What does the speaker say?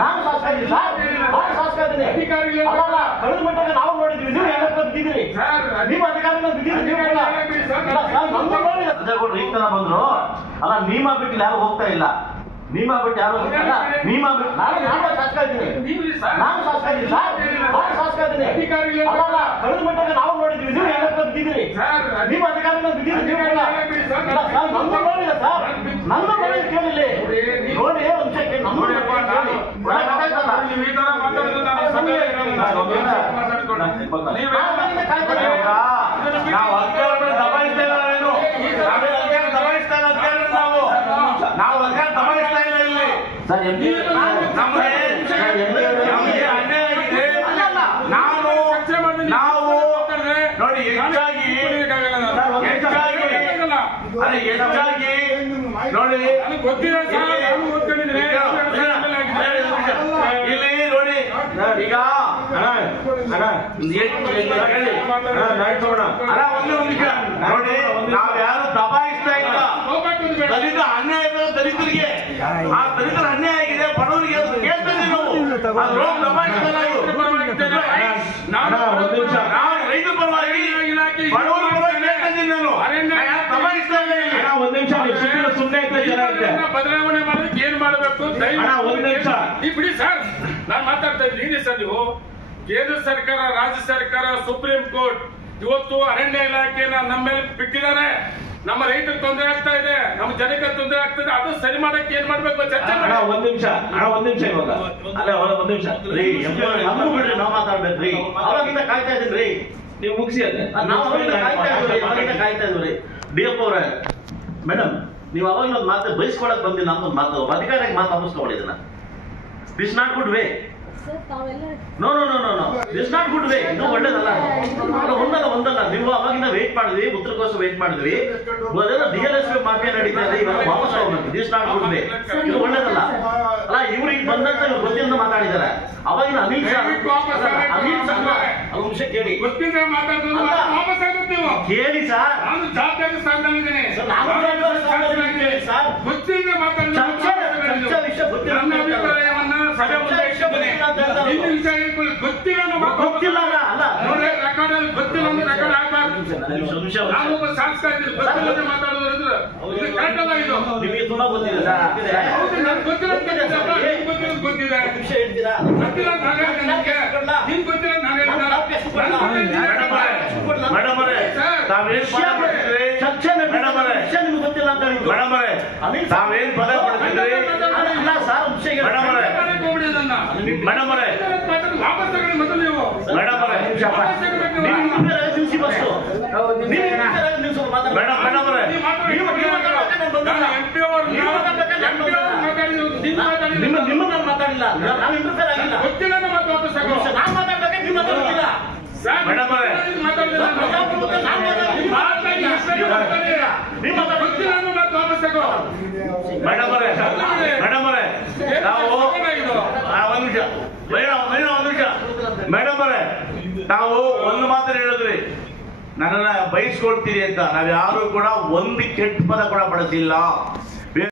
ನಾನು ಶಾಸಕ ಇದ್ದೀನಿ ಸರ್, ನಾನು ಶಾಸಕ ಇದ್ದೀನಿ. ಅಲ್ಲ ಕಳೆದ ಮಟ್ಟಿಗೆ ನಾವು ನೋಡಿದ್ವಿ, ನೀವು ಎಲ್ಲರೂ ಬಿದ್ದಿದ್ರಿ, ನೀವು ಅಧಿಕಾರಿಗಳು ಬಿದ್ದಿದ್ರಿ. ನೀವು ಈಗ ಬಂದ್ರು ಅಲ್ಲ, ನೀಮ ಬಿಟ್ಟು ಯಾರು ಹೋಗ್ತಾ ಇಲ್ಲ, ನೀಮ ಬಿಟ್ಟು ಯಾರು ನೀಮ ಬಿಟ್ಟು ನಾನು ಶಾಸಕ ಇದ್ದೀನಿ, ನಾನು ಶಾಸಕ ಇದ್ದೀನಿ ಸರ್, ನಾನು ಶಾಸಕ ಇದ್ದೀನಿ. ಅಲ್ಲ ಕಳೆದ ಮಟ್ಟಿಗೆ ನಾವು ನೋಡಿದ್ವಿ, ನೀವು ಎಲ್ಲರೂ ಬಿದ್ದಿದ್ರಿ, ನೀವು ಅಧಿಕಾರಿಗಳು ಬಿದ್ದಿದ್ರಿ. ನೀವು ನನ್ನ ನೋಡಿಲ್ಲ ಸರ್, ನನ್ನ ನೋಡಿ ಕೇಳಿಲ್ಲ ನೋಡಿ ಒಂದ್ಸಕ್ಕೆ ನಮ್ಮ ನಾವು ಅಧಿಕಾರ ದಬಾಯಿಸ್ತಾ ಇಲ್ಲ ಇಲ್ಲಿ ಸರ್. ನಮಗೆ ಅನ್ಯಾಯ ಆಗಿದೆ. ನಾವು ನೋಡಿ ಹೆಚ್ಚಾಗಿ ನೋಡಿ ಇಲ್ಲಿ ನೋಡಿ ಈಗ ನೋಡಿ ನಾವು ಯಾರು ದಬಾಯಿಸ್ತಾ ಇಲ್ಲ. ದಲಿತ ಅನ್ಯಾಯ ದಲಿತರಿಗೆ, ಆ ದಲಿತರ ಅನ್ಯಾಯ ಆಗಿದೆ, ಬಡವರಿಗೆ ಕೇಳ್ತೇವೆ ನಾವು ದಬಾಯಿಸ್ತಾ ರೈತ ಪರವಾಗಿ ಬಡವರ ಪರವಾಗಿ ಕೇಳ್ತಿದ್ದೀನಿ ನಾನು, ದಬಾಯಿಸ್ತಾ ಇಲ್ಲ. ಒಂದ್ ನಿಮಿಷ ಸುಮ್ಮನೆ ಬದಲಾವಣೆ ಮಾಡೋದಕ್ಕೆ ಏನ್ ಮಾಡಬೇಕು ಒಂದ್ ನಿಮಿಷ ಬಿಡಿ ಸರ್. ನಾನು ಮಾತಾಡ್ತಾ ಇದ್ದೀನಿ ಸರ್. ನೀವು ಕೇಂದ್ರ ಸರ್ಕಾರ, ರಾಜ್ಯ ಸರ್ಕಾರ, ಸುಪ್ರೀಂ ಕೋರ್ಟ್ ಇವತ್ತು ಅರಣ್ಯ ಇಲಾಖೆನ ನಮ್ಮ ಮೇಲೆ ಬಿಟ್ಟಿದ್ದಾರೆ. ನಮ್ಮ ರೈತರಿಗೆ ತೊಂದರೆ ಆಗ್ತಾ ಇದೆ, ನಮ್ಮ ಜನಕ್ಕೆ ತೊಂದರೆ ಆಗ್ತದೆ. ಅದು ಸರಿ ಮಾಡಕ್ಕೆ ಏನ್ ಮಾಡ್ಬೇಕು ಚರ್ಚೆ ಮಾಡಿ. ಒಂದ್ ನಿಮಿಷ ಇವಾಗ ಅಲ್ಲ ಒಂದ್ ನಿಮಿಷ ಬಿಡ್ರಿ, ನಾವು ಮಾತಾಡ್ಬೇಕ್ರಿ. ಅವಾಗಿಂದ ಕಾಯ್ತಾ ಇದ್ದೀನ್ರಿ, ನೀವು ಮುಗಿಸಿ ಅದೇ ನಾವು ಕಾಯ್ತಾ ಇದ್ವಿ. DF ಅವರೇ, ಮೇಡಮ್ ನೀವು ಅವಾಗ ಒಂದು ಮಾತು ಬಯಸ್ಕೊಳಕ್ ಬಂದಿಲ್ಲ ಅಂತ ಒಂದು ಮಾತು ಅಧಿಕಾರಿಗೆ ಮಾತು ಅನ್ನಿಸ್ಕೊಳ್ಳಿ. ಇದನ್ನ this not good way. No no no no no this not good way. ಇದು ಒಳ್ಳೇದಲ್ಲ. ಒಂದಲ್ಲ ನೀವು ಅವಾಗಿಂದ ವೇಟ್ ಮಾಡಿದ್ವಿ, ಉತ್ತರಕ್ಕೋಸ್ಕರ ವೇಟ್ ಮಾಡಿದ್ವಿ. DLSP ಮಾಫಿಯಾ ನಡೀತಾ ಇದೆ, ಇವಾಗ ವಾಪಸ್ ಹೋಗ್ಬೇಕು. This not good way. ಇದು ಒಳ್ಳೇದಲ್ಲ ಅಲ್ಲ. ಇವ್ರಿಗೆ ಬಂದಂತ ಗೊತ್ತಿಂದ ಮಾತಾಡಿದ್ದಾರೆ. ಅವಾಗಿನ ಅಮಿತ್ ಶಾ ಅಂಶ ಕೇಳಿ ಕೇಳಿ ಸರ್, ನಾನು ಜವಾಬ್ದಾರಿ ಸ್ಥಾನದಲ್ಲಿದ್ದೇನೆ. ನನ್ನ ಅಭಿಪ್ರಾಯವನ್ನ ಸಭೆ ಮುಂದೆ ಇಟ್ಟಿದ್ದೇನೆ. ಇನ್ನು ವಿಷಯ ಗೊತ್ತಿಲ್ಲ ಅಲ್ಲ ನೋಡಿ, ರೆಕಾರ್ಡ್ ಅಲ್ಲಿ ಗೊತ್ತಿಲ್ಲ ಅಂದ್ರೆ ರೆಕಾರ್ಡ್ ಆಗ್ಬಾರ್ದು. ನಾನು ಒಬ್ಬ ಶಾಸಕ ಇದ್ದೀನಿ, ಗೊತ್ತಿಲ್ಲ ಮಾತಾಡೋದ್ರಿಂದ ಇದು ಕರೆಕ್ಟ್ ಅಲ್ಲ. ಇದು ನಿಮಗೆ ತುಂಬಾ ಗೊತ್ತಿದೆ ಸರ್. ಗೊತ್ತಿಲ್ಲ ಗೊತ್ತಿದೆ, ಗೊತ್ತಿಲ್ಲ ನಿನ್ ಗೊತ್ತಿಲ್ಲ ನಾನು ಮೇಡಮ್ ಅವರೇ ತಾವೇನ್ ಗೊತ್ತಿಲ್ಲ ಅಂತ ತಾವೇನ್ ಪದ ಪಡ್ತಿದ್ರಿ ಮೇಡಮ್ ಅವರೇ? ಮೇಡಮ್ ಅವರೇ, ವಾಪಸ್ ತಗೊಂಡು ಮೊದಲು ನೀವು ಮೇಡಮ್ ಅವರೇ, ಮೇಡಮ್ ಅವರೇ, ನಿಮ್ಮನ್ನ ಮಾತಾಡಿಲ್ಲ, ನಾವು ಇಂಟರ್ಫೇರ್ ಆಗಿಲ್ಲ. ಗೊತ್ತಿಲ್ಲ ಮತ್ತೆ ವಾಪಸ್ ತಗೊಂಡು ನಾವು ಮಾತಾಡ್ಬೇಕು, ನೀವು ಮಾತಾಡ್ತಿಲ್ಲ. ಮೇಡಮ್ ಅವರೇ, ಮೇಡಮ್ ಅವರೇ, ಮೇಡಮ್ ಅವರೇ, ನಾವು ಒಂದ್ ನಿಮಿಷ ಮೇಡಮ್ ಅವರೇ, ನಾವು ಒಂದು ಮಾತನ್ನು ಹೇಳಿದ್ರಿ, ನನ್ನನ್ನ ಬಯಸ್ಕೊಳ್ತೀರಿ ಅಂತ. ನಾವ್ ಯಾರು ಕೂಡ ಒಂದು ಕೆಟ್ಟ ಪದ ಕೂಡ ಬಳಸಿಲ್ಲ.